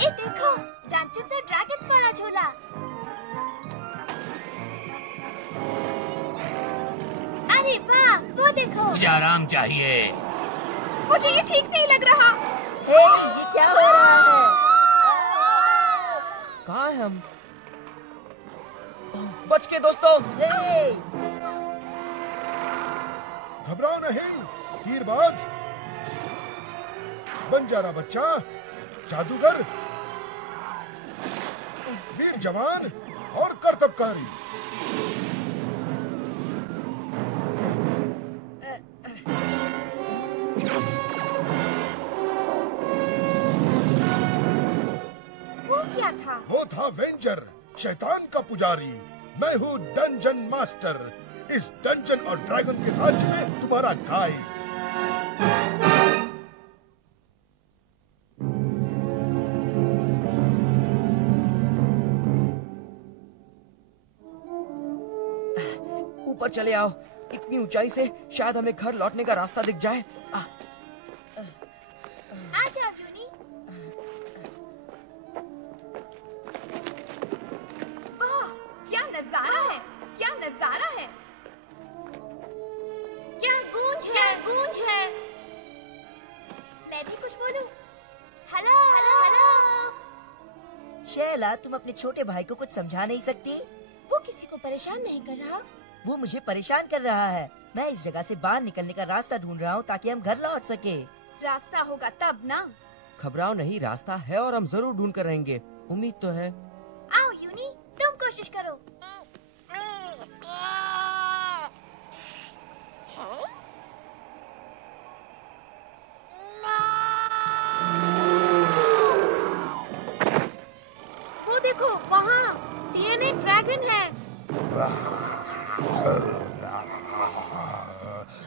ये देखो, डंजन्स और ड्रैगन्स वाला झूला। अरे वाह, वो देखो। मुझे आराम चाहिए। मुझे ये ठीक नहीं लग रहा। ये क्या हो रहा है? कहाँ हैं हम? बच के दोस्तों। घबराओ नहीं, तीरबाज, बंजारा बच्चा, जादूगर, वीर जवान और कर्तव्यकारी। वो क्या था? वो था वेंजर, शैतान का पुजारी। मैं हूँ डंजन मास्टर, इस डंजन और ड्रैगन के राज्य में तुम्हारा गाइड। ऊपर चले आओ, इतनी ऊंचाई से शायद हमें घर लौटने का रास्ता दिख जाए। आ जाओ यूनी। वाह, क्या नजारा है, क्या नजारा है। क्या गूंज है, गूंज है। मैं भी कुछ बोलूं? Hello hello hello. शैला, तुम अपने छोटे भाई को कुछ समझा नहीं सकती? वो किसी को परेशान नहीं कर रहा। वो मुझे परेशान कर रहा है। मैं इस जगह से बाहर निकलने का रास्ता ढूंढ रहा हूँ ताकि हम घर लौट सके। रास्ता होगा तब ना। घबराओ नहीं, रास्ता है और हम जरूर ढूंढ कर रहेंगे। उम्मीद तो है। आओ यूनी, तुम कोशिश करो। वो देखो, वहाँ डीएनए ड्रैगन है।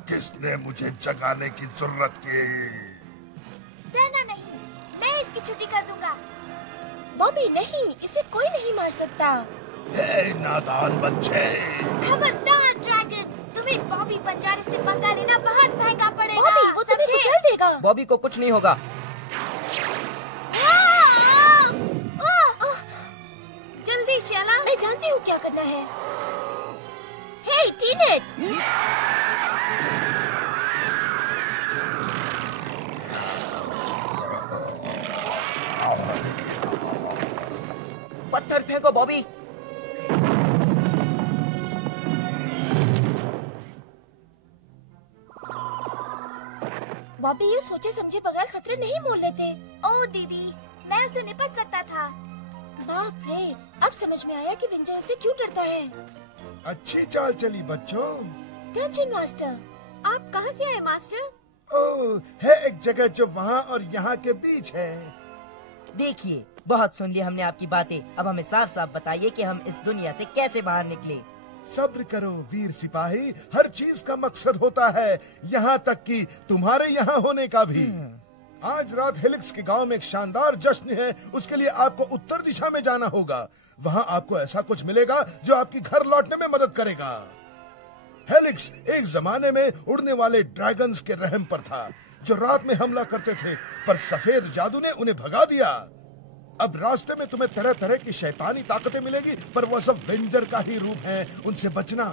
किसने मुझे जगाने की जरूरत की? डरना नहीं, मैं इसकी छुट्टी कर दूंगा। बॉबी नहीं, इसे कोई नहीं मार सकता। हे नादान बच्चे! खबरदार ड्रैगन, तुम्हें बॉबी बंजारे से पंगा लेना बहुत महंगा पड़ेगा। बॉबी, वो तुम्हें कुचल देगा। बॉबी को कुछ नहीं होगा। जल्दी शैला। मैं जानती हूँ क्या करना है। हे टीनेट! पत्थर फेंको बॉबी। बॉबी ये सोचे समझे बगैर खतरे नहीं मोल लेते। ओ दीदी, मैं उसे निपट सकता था। बाप रे, अब समझ में आया कि विंजर से क्यों डरता है। अच्छी चाल चली बच्चों। डंजन मास्टर, आप कहाँ से आए मास्टर? ओह, है एक जगह जो वहाँ और यहाँ के बीच है। देखिए, बहुत सुन ली हमने आपकी बातें। अब हमें साफ साफ बताइए कि हम इस दुनिया से कैसे बाहर निकले। सब्र करो वीर सिपाही, हर चीज का मकसद होता है, यहाँ तक कि तुम्हारे यहाँ होने का भी। आज रात हेलिक्स के गांव में एक शानदार जश्न है। उसके लिए आपको उत्तर दिशा में जाना होगा। वहाँ आपको ऐसा कुछ मिलेगा जो आपकी घर लौटने में मदद करेगा। हेलिक्स एक जमाने में उड़ने वाले ड्रैगन्स के रहम पर था, जो रात में हमला करते थे, पर सफेद जादू ने उन्हें भगा दिया। अब रास्ते में तुम्हें तरह तरह की शैतानी ताकतें मिलेगी, पर वह सब वेंजर का ही रूप है। उनसे बचना।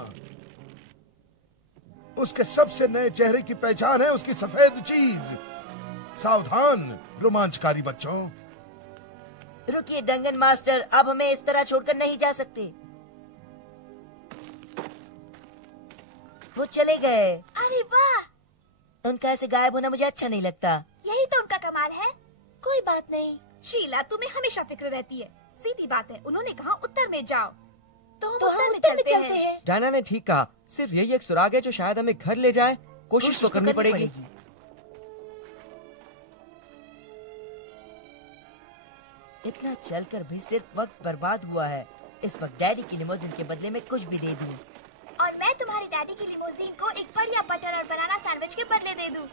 उसके सबसे नए चेहरे की पहचान है उसकी सफेद चीज। सावधान रोमांचकारी बच्चों। रुकिए डंगन मास्टर, अब हमें इस तरह छोड़कर नहीं जा सकते। वो चले गए। अरे वाह, उनका ऐसे गायब होना मुझे अच्छा नहीं लगता। यही तो उनका कमाल है। कोई बात नहीं शीला, तुम्हें हमेशा फिक्र रहती है। सीधी बात है, उन्होंने कहा उत्तर में जाओ, तो हम उत्तर में चलते हैं। डायना ने ठीक कहा, सिर्फ यही एक सुराग है जो शायद हमें घर ले जाए। कोशिश तो करनी पड़ेगी। इतना चलकर भी सिर्फ वक्त बर्बाद हुआ है। इस वक्त डैडी की लिमोजिन के बदले में कुछ भी दे दूं। और मैं तुम्हारे डैडी की लिमोजिन को एक बढ़िया बटर और बनाना सैंडविच के बदले दे दूं।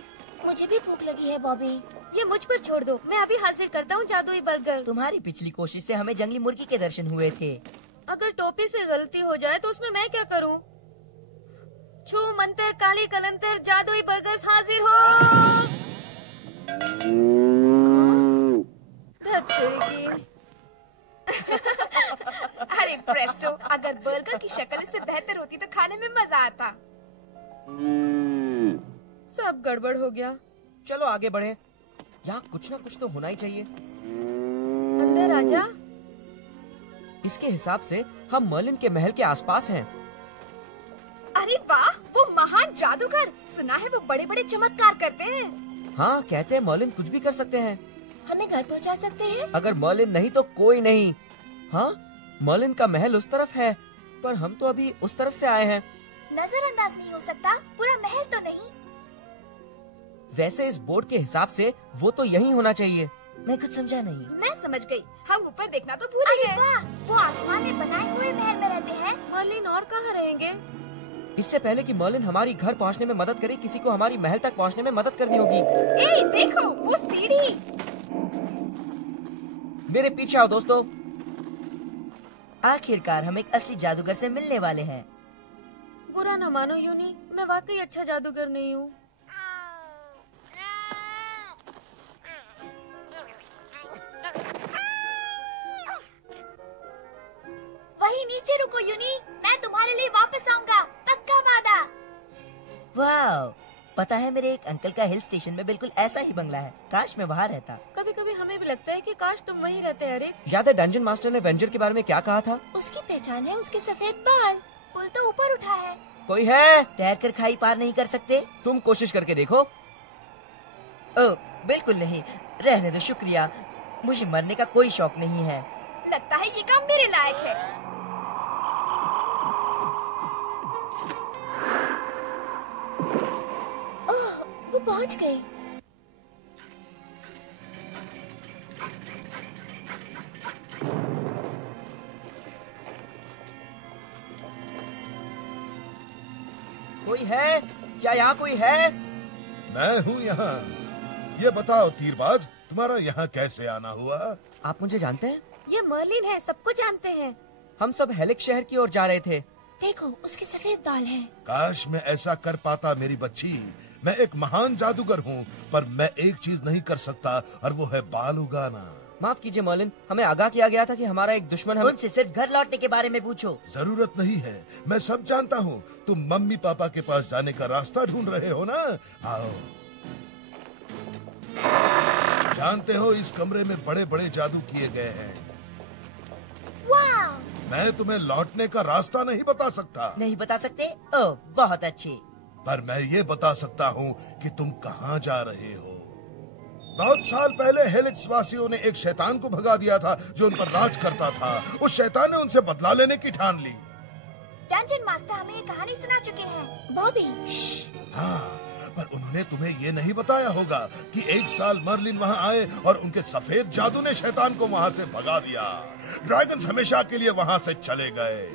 मुझे भी भूख लगी है बॉबी। ये मुझ पर छोड़ दो, मैं अभी हासिल करता हूँ जादुई बर्गर। तुम्हारी पिछली कोशिश से हमें जंगली मुर्गी के दर्शन हुए थे। अगर टोपी से गलती हो जाए तो उसमें मैं क्या करूँ? छू मंतर काली कलंतर जादुई बर्गर्स हाजिर हो। अरे प्रेस्टो, अगर बर्गर की शक्ल इससे बेहतर होती तो खाने में मजा आता। सब गड़बड़ हो गया। चलो आगे बढ़े, यहाँ कुछ ना कुछ तो होना ही चाहिए। अंदर आजा। इसके हिसाब से हम मर्लिन के महल के आसपास हैं। अरे वाह, वो महान जादूगर, सुना है वो बड़े बड़े चमत्कार करते हैं। हाँ, कहते हैं मर्लिन कुछ भी कर सकते हैं। हमें घर पहुंचा सकते हैं? अगर मर्लिन नहीं तो कोई नहीं। हाँ, मर्लिन का महल उस तरफ है, पर हम तो अभी उस तरफ से आए हैं। नजरअंदाज नहीं हो सकता, पूरा महल तो नहीं। वैसे इस बोर्ड के हिसाब से वो तो यही होना चाहिए। मैं कुछ समझा नहीं। मैं समझ गई, हम ऊपर देखना तो भूल ही गए। वो आसमान में बनाए हुए महल में रहते हैं। मर्लिन और कहाँ रहेंगे? इससे पहले कि मर्लिन हमारी घर पहुंचने में मदद करे, किसी को हमारी महल तक पहुंचने में मदद करनी होगी। ए, देखो वो सीढ़ी। मेरे पीछे आओ दोस्तों। आखिरकार हम एक असली जादूगर से मिलने वाले हैं। बुरा न मानो यूनी, मैं वाकई अच्छा जादूगर नहीं हूँ। वही नीचे रुको यूनी, मैं तुम्हारे लिए वापस आऊंगा, पक्का वादा। वाह, पता है मेरे एक अंकल का हिल स्टेशन में बिल्कुल ऐसा ही बंगला है। काश मैं वहाँ रहता। कभी कभी हमें भी लगता है कि काश तुम वहीं रहते। अरे याद है डंजन मास्टर ने वेंजर के बारे में क्या कहा था? उसकी पहचान है उसके सफेद बाल। पुल तो ऊपर उठा है। कोई है? तैरकर खाई पार नहीं कर सकते? तुम कोशिश करके देखो। ओह, बिल्कुल नहीं, रहने दो, शुक्रिया। मुझे मरने का कोई शौक नहीं है। लगता है ये काम मेरे लायक है। ओह, वो पहुंच गई। कोई है क्या? यहाँ कोई है? मैं हूँ यहाँ। ये बताओ तीरबाज, तुम्हारा यहाँ कैसे आना हुआ? आप मुझे जानते हैं? ये मर्लिन है, सबको जानते हैं। हम सब हेलिक्स शहर की ओर जा रहे थे। देखो उसके सफेद बाल हैं। काश मैं ऐसा कर पाता मेरी बच्ची। मैं एक महान जादूगर हूँ, पर मैं एक चीज नहीं कर सकता, और वो है बाल उगाना। माफ कीजिए मर्लिन, हमें आगाह किया गया था कि हमारा एक दुश्मन हमें... उनसे सिर्फ घर लौटने के बारे में पूछो। जरूरत नहीं है, मैं सब जानता हूँ। तुम मम्मी पापा के पास जाने का रास्ता ढूंढ रहे हो ना? आओ। जानते हो इस कमरे में बड़े बड़े जादू किए गए हैं। वाह! मैं तुम्हें लौटने का रास्ता नहीं बता सकता। नहीं बता सकते? ओह, बहुत अच्छे। पर मैं ये बता सकता हूँ कि तुम कहाँ जा रहे हो। बहुत साल पहले हेलिक्स वासियों ने एक शैतान को भगा दिया था जो उन पर राज करता था। उस शैतान ने उनसे बदला लेने की ठान ली। डंजन मास्टर हमें ये कहानी सुना चुके हैं। बॉबी। हाँ, पर उन्होंने तुम्हें ये नहीं बताया होगा कि एक साल मर्लिन वहाँ आए और उनके सफेद जादू ने शैतान को वहाँ से भगा दिया। ड्रैगन्स हमेशा के लिए वहाँ से चले गए।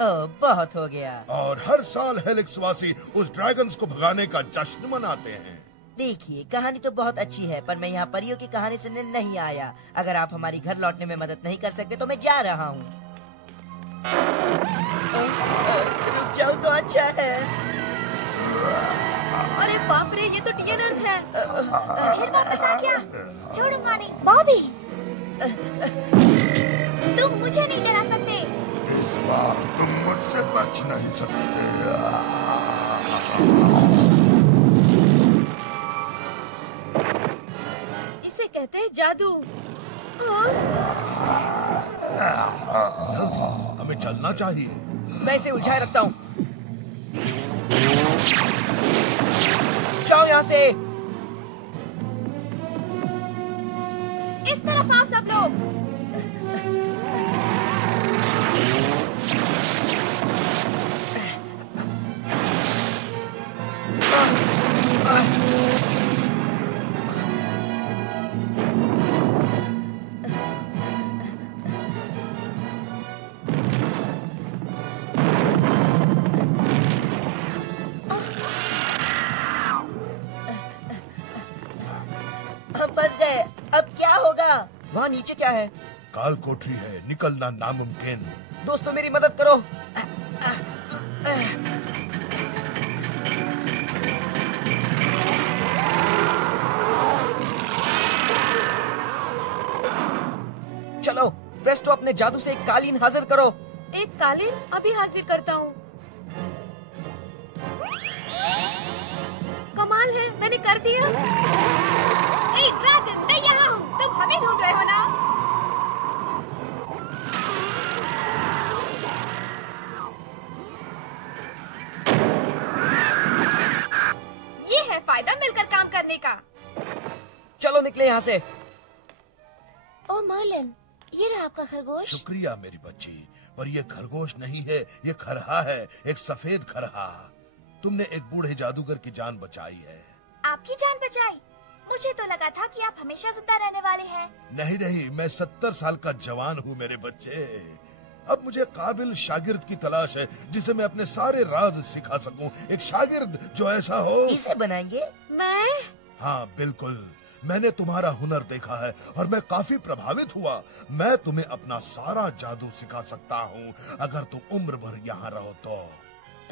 ओह, बहुत हो गया। और हर साल हेलिक्स वासी उस ड्रैगन्स को भगाने का जश्न मनाते हैं। देखिए, कहानी तो बहुत अच्छी है, पर मैं यहाँ परियों की कहानी सुनने नहीं आया। अगर आप हमारी घर लौटने में मदद नहीं कर सकते तो मैं जा रहा हूँ। रुक जाओ तो अच्छा है। अरे बाप रे, ये तो टीएनएच है। फिर वापस आ गया। छोड़ूंगा नहीं। बॉबी, तुम मुझे नहीं डरा सकते। इस बार तुम मुझसे बच नहीं सकते। इसे कहते हैं जादू। हमें चलना चाहिए। मैं इसे उलझाए रखता हूँ। जाओ यहाँ से। इस तरफ आओ सब लोग। हम फंस गए, अब क्या होगा? वहाँ नीचे क्या है? काल कोठरी है, निकलना नामुमकिन। दोस्तों मेरी मदद करो। चलो प्रेस्टो, अपने जादू से एक कालीन हाजिर करो। एक कालीन अभी हाजिर करता हूँ। कमाल है, मैंने कर दिया। ए ड्रैगन, मैं यहाँ हूँ, तुम हमें ढूंढ रहे हो ना? ये है फायदा मिलकर काम करने का। चलो निकले यहाँ से। ओ मर्लिन, ये रहा आपका खरगोश। शुक्रिया मेरी बच्ची, पर ये खरगोश नहीं है, ये खरहा है, एक सफेद खरहा। तुमने एक बूढ़े जादूगर की जान बचाई है। आपकी जान बचाई? मुझे तो लगा था कि आप हमेशा जिंदा रहने वाले हैं। नहीं नहीं, मैं 70 साल का जवान हूँ मेरे बच्चे। अब मुझे काबिल शागिर्द की तलाश है जिसे मैं अपने सारे राज सिखा सकूं। एक शागिर्द जो ऐसा हो। इसे बनाएंगे? मैं? हाँ बिल्कुल, मैंने तुम्हारा हुनर देखा है और मैं काफी प्रभावित हुआ। मैं तुम्हें अपना सारा जादू सिखा सकता हूँ अगर तुम उम्र भर यहाँ रहो तो।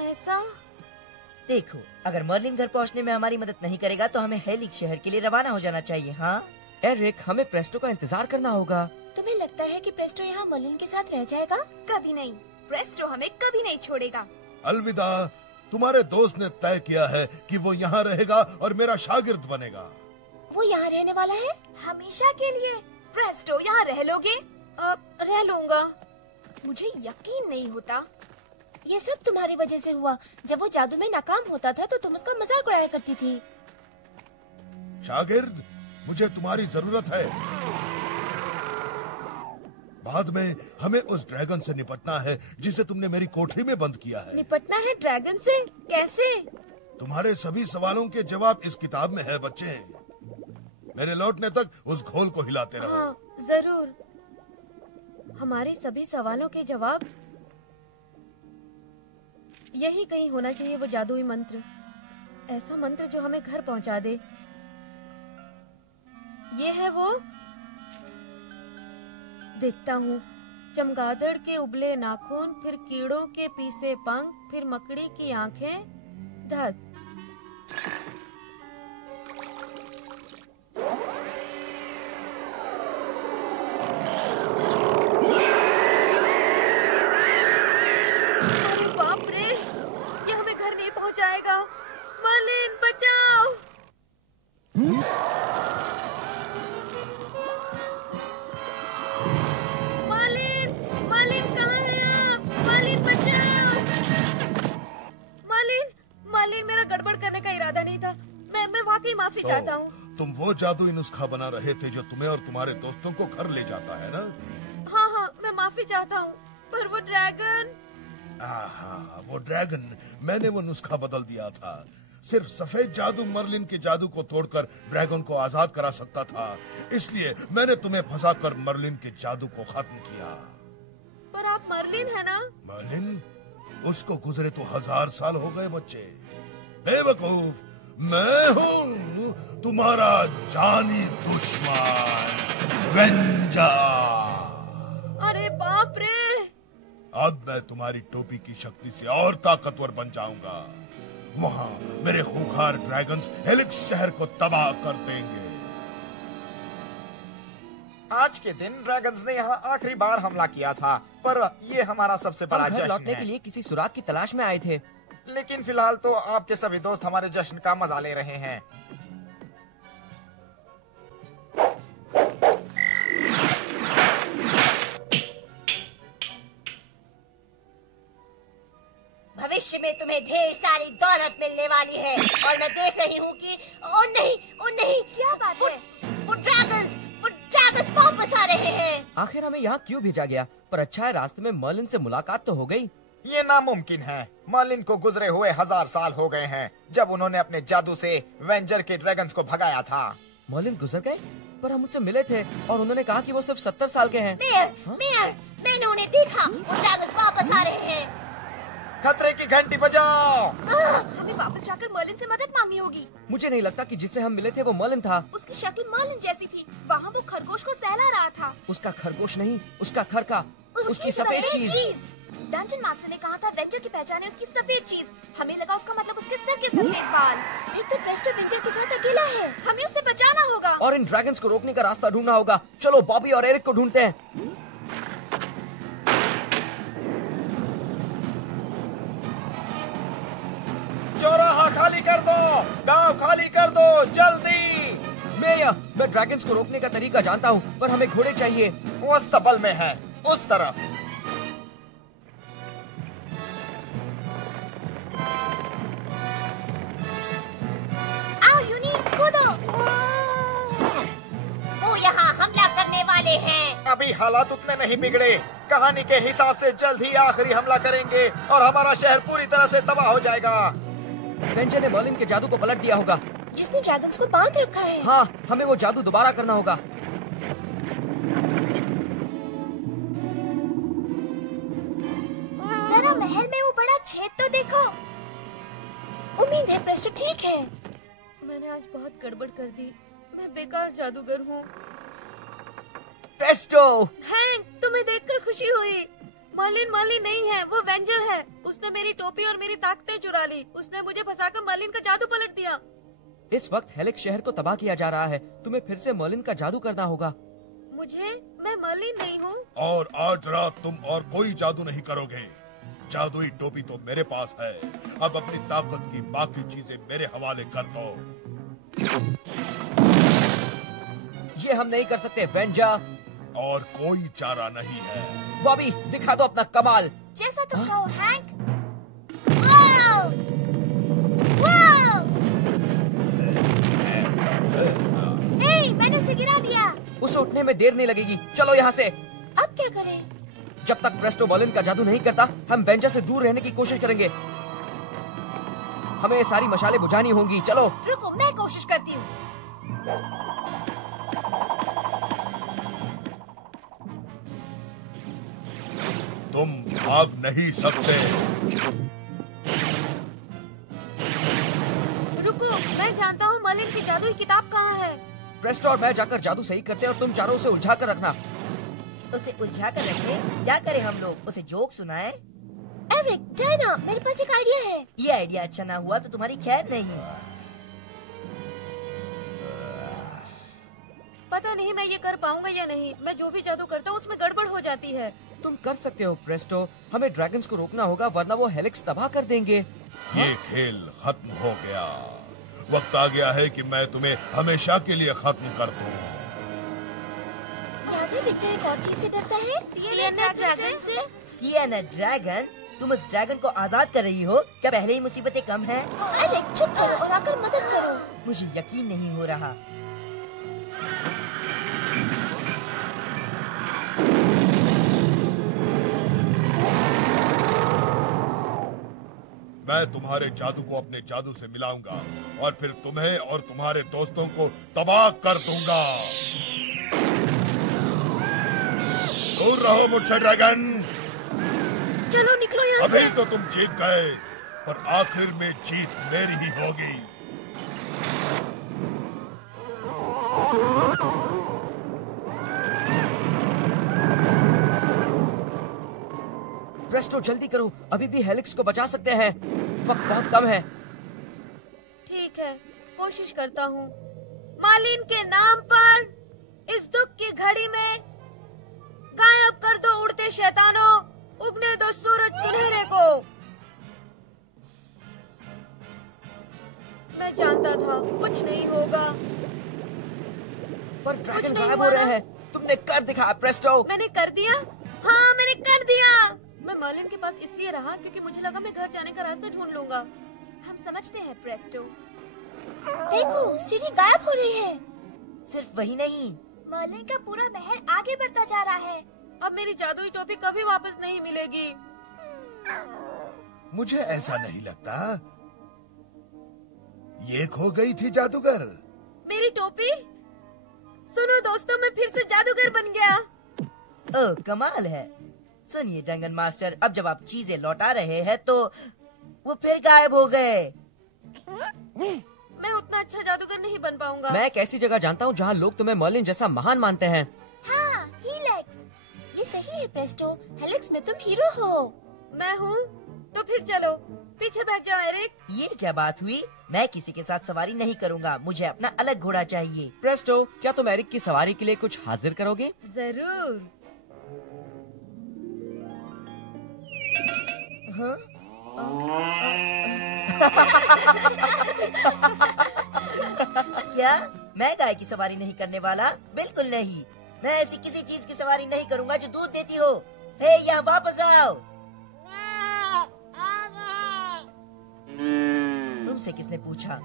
ऐसा? देखो, अगर मर्लिन घर पहुंचने में हमारी मदद नहीं करेगा तो हमें हेलिक्स शहर के लिए रवाना हो जाना चाहिए। हाँ एरिक, हमें प्रेस्टो का इंतजार करना होगा। तुम्हें लगता है कि प्रेस्टो यहाँ मर्लिन के साथ रह जाएगा? कभी नहीं, प्रेस्टो हमें कभी नहीं छोड़ेगा। अलविदा, तुम्हारे दोस्त ने तय किया है कि वो यहाँ रहेगा और मेरा शागिर्द बनेगा। वो यहाँ रहने वाला है हमेशा के लिए? प्रेस्टो, यहाँ रह लोगे? रह लूंगा। मुझे यकीन नहीं होता। ये सब तुम्हारी वजह से हुआ। जब वो जादू में नाकाम होता था तो तुम उसका मजाक उड़ाया करती थी। शागिर्द, मुझे तुम्हारी जरूरत है। बाद में हमें उस ड्रैगन से निपटना है जिसे तुमने मेरी कोठरी में बंद किया है। निपटना है ड्रैगन से? कैसे? तुम्हारे सभी सवालों के जवाब इस किताब में है बच्चे। मेरे लौटने तक उस घोल को हिलाते रहो। हाँ जरूर। हमारे सभी सवालों के जवाब? यही कहीं होना चाहिए वो जादुई मंत्र। ऐसा मंत्र जो हमें घर पहुंचा दे। ये है वो। देखता हूँ। चमगादड़ के उबले नाखून, फिर कीड़ों के पीसे पंख, फिर मकड़ी की आंखें। धत। अरे बाप रे, ये हमें घर नहीं पहुंचाएगा। मर्लिन बचाओ। मेरा गड़बड़ करने का इरादा नहीं था। मैं वाकई माफी चाहता हूँ। तुम वो जादुई नुस्खा बना रहे थे जो तुम्हें और तुम्हारे दोस्तों को घर ले जाता है ना? हाँ हाँ, मैं माफी चाहता हूँ। पर वो ड्रैगन। हाँ, वो ड्रैगन, मैंने वो नुस्खा बदल दिया था। सिर्फ सफेद जादू मर्लिन के जादू को तोड़कर ड्रैगन को आजाद करा सकता था। इसलिए मैंने तुम्हें फंसाकर मर्लिन के जादू को खत्म किया। पर आप मर्लिन है ना? मर्लिन? उसको गुजरे तो 1000 साल हो गए बच्चे। बेवकूफ, मैं हूँ तुम्हारा जानी दुश्मन वेंजर। अरे बाप रे! अब मैं तुम्हारी टोपी की शक्ति से और ताकतवर बन जाऊंगा। वहाँ मेरे खूंखार ड्रैगन्स हेलिक्स शहर को तबाह कर देंगे। आज के दिन ड्रैगन्स ने यहाँ आखिरी बार हमला किया था, पर ये हमारा सबसे बड़ा हम घर जश्न लौटने है। के लिए किसी सुराग की तलाश में आए थे। लेकिन फिलहाल तो आपके सभी दोस्त हमारे जश्न का मजा ले रहे हैं। भविष्य में तुम्हें ढेर सारी दौलत मिलने वाली है और मैं देख रही हूँ कि ओ नहीं, क्या बात है? वो ड्रैगन्स वापस आ रहे हैं। आखिर हमें यहाँ क्यों भेजा गया? पर अच्छा है, रास्ते में मर्लिन से मुलाकात तो हो गई। ये नामुमकिन है। मर्लिन को गुजरे हुए 1000 साल हो गए हैं जब उन्होंने अपने जादू से वेंजर के ड्रैगन्स को भगाया था। मर्लिन गुजर गए? पर हम उनसे मिले थे और उन्होंने कहा कि वो सिर्फ 70 साल के हैं। मेयर, मैंने उन्हें देखा। वो ड्रैगन्स वापस आ रहे हैं। खतरे की घंटी बजाओ। हमें वापस जाकर मर्लिन से मदद मांगनी होगी। मुझे नहीं लगता कि जिससे हम मिले थे वो मर्लिन था। उसकी शक्ल मर्लिन जैसी थी। वहाँ वो खरगोश को सहला रहा था। उसका खरगोश नहीं, उसका खरका, उसकी सफेद चीज। डंजन मास्टर ने कहा था वेंजर की पहचान है उसकी सफेद चीज। हमें लगा उसका मतलब उसके सर के सफेद बाल। फिर तो प्रेस्टो वेंजर के साथ अकेला है, हमें उसे बचाना होगा। और इन ड्रैगन्स को रोकने का रास्ता ढूंढना होगा। चलो बॉबी और एरिक को ढूंढते हैं। चौराहा खाली कर दो, गांव खाली कर दो, जल्दी। मैं ड्रैगन्स को रोकने का तरीका जानता हूँ, पर हमें घोड़े चाहिए। वो अस्तबल में है, उस तरफ। आओ यूनिक, कूदो। वो यहाँ हमला करने वाले हैं। अभी हालात उतने नहीं बिगड़े। कहानी के हिसाब से जल्द ही आखिरी हमला करेंगे और हमारा शहर पूरी तरह से तबाह हो जाएगा। वेंजर ने मर्लिन के जादू को पलट दिया होगा। जिसने ड्रैगन्स को बांध रखा है। हाँ, हमें वो जादू दोबारा करना होगा। जरा महल में वो बड़ा छेद तो देखो। उम्मीद है प्रेस्टो ठीक है। मैंने आज बहुत गड़बड़ कर दी। मैं बेकार जादूगर हूँ। प्रेस्टो! हैंक, तुम्हें देखकर खुशी हुई। मर्लिन नहीं है, वो वेंजर है। उसने मेरी टोपी और मेरी ताकतें चुरा ली। उसने मुझे फंसाकर मर्लिन का जादू पलट दिया। इस वक्त हेलिक्स शहर को तबाह किया जा रहा है। तुम्हें फिर से मर्लिन का जादू करना होगा। मैं मर्लिन नहीं हूँ। और आज रात तुम और कोई जादू नहीं करोगे। जादुई टोपी तो मेरे पास है। अब अपनी ताकत की बाकी चीजें मेरे हवाले कर दो। ये हम नहीं कर सकते वेंजर। और कोई चारा नहीं है। बॉबी, दिखा दो अपना कमाल। जैसा तुम कहो हैंक। वाव! वाव! हे, मैंने उसे गिरा दिया। उसे उठने में देर नहीं लगेगी। चलो यहाँ से। अब क्या करें? जब तक प्रेस्टो मर्लिन का जादू नहीं करता, हम वेंजर से दूर रहने की कोशिश करेंगे। हमें ये सारी मशालें बुझानी होंगी। चलो। रुको, मैं कोशिश करती हूँ। तुम भाग नहीं सकते। रुको, मैं जानता हूँ मर्लिन की जादुई किताब कहाँ है। प्रेस्टो और मैं जाकर जादू सही करते हैं और तुम चारों उसे उलझा कर रखना। उसे उलझा कर रखे। क्या करें हम लोग? उसे जोक सुनाए? एरिक, डायना, मेरे पास एक आइडिया है। ये आइडिया अच्छा ना हुआ तो तुम्हारी खैर नहीं। पता नहीं मैं ये कर पाऊंगा या नहीं। मैं जो भी जादू करता हूँ उसमें गड़बड़ हो जाती है। तुम कर सकते हो प्रेस्टो। हमें ड्रैगन्स को रोकना होगा, वरना वो हेलिक्स तबाह कर देंगे। ये खेल खत्म हो गया। वक्त आ गया है कि मैं तुम्हें हमेशा के लिए खत्म कर दूं। याद है विक्टर एक और चीज से डरता है। ड्रैगन से? Tiana dragon? तुम उस ड्रैगन को आजाद कर रही हो? क्या पहले ही मुसीबतें कम हैं? एरिक, चुप करो और आकर मदद करो। मुझे यकीन नहीं हो रहा। मैं तुम्हारे जादू को अपने जादू से मिलाऊंगा और फिर तुम्हें और तुम्हारे दोस्तों को तबाह कर दूंगा। दूर रहो मुझसे ड्रैगन। चलो निकलो यहाँ अभी से। तो तुम जीत गए, पर आखिर में जीत मेरी ही होगी। प्रेस्टो जल्दी करो, अभी भी हेलिक्स को बचा सकते हैं। वक्त बहुत कम है। ठीक है, कोशिश करता हूँ। मालिन के नाम पर इस दुख की घड़ी में गायब कर दो उड़ते शैतानों, उगने दो सूरज सुनहरे को। मैं जानता था कुछ नहीं होगा। पर ड्रैगन नहीं गायब हुआ हो रहे ना? हैं। तुमने कर दिखाया प्रेस्टो। मैंने कर दिया। हाँ, मैंने कर दिया। मैं मर्लिन के पास इसलिए रहा क्योंकि मुझे लगा मैं घर जाने का रास्ता ढूंढ लूंगा। हम समझते हैं प्रेस्टो। देखो, सीढ़ी गायब हो रही है। सिर्फ वही नहीं, मर्लिन का पूरा महल आगे बढ़ता जा रहा है। अब मेरी जादुई टोपी कभी वापस नहीं मिलेगी। मुझे ऐसा नहीं लगता। ये खो गई थी जादूगर। मेरी टोपी? सुनो दोस्तों, मैं फिर से जादूगर बन गया। ओह कमाल है। सुनिए डंगन मास्टर, अब जब आप चीजें लौटा रहे हैं तो वो फिर गायब हो गए। मैं उतना अच्छा जादूगर नहीं बन पाऊंगा। मैं एक ऐसी जगह जानता हूँ जहाँ लोग तुम्हें मर्लिन जैसा महान मानते हैं। हाँ, हीलेक्स। ये सही है प्रेस्टो। हेलिक्स में तुम हीरो हो। मैं हूँ, तो फिर चलो पीछे बैठ जाओ एरिक। ये क्या बात हुई? मैं किसी के साथ सवारी नहीं करूँगा, मुझे अपना अलग घोड़ा चाहिए। प्रेस्टो, क्या तुम एरिक की सवारी के लिए कुछ हाजिर करोगे? जरूर। हाँ? क्या मैं गाय की सवारी नहीं करने वाला? बिल्कुल नहीं। मैं ऐसी किसी चीज की सवारी नहीं करूँगा जो दूध देती हो। हे, यहाँ वापस आओ। तुमसे किसने पूछा?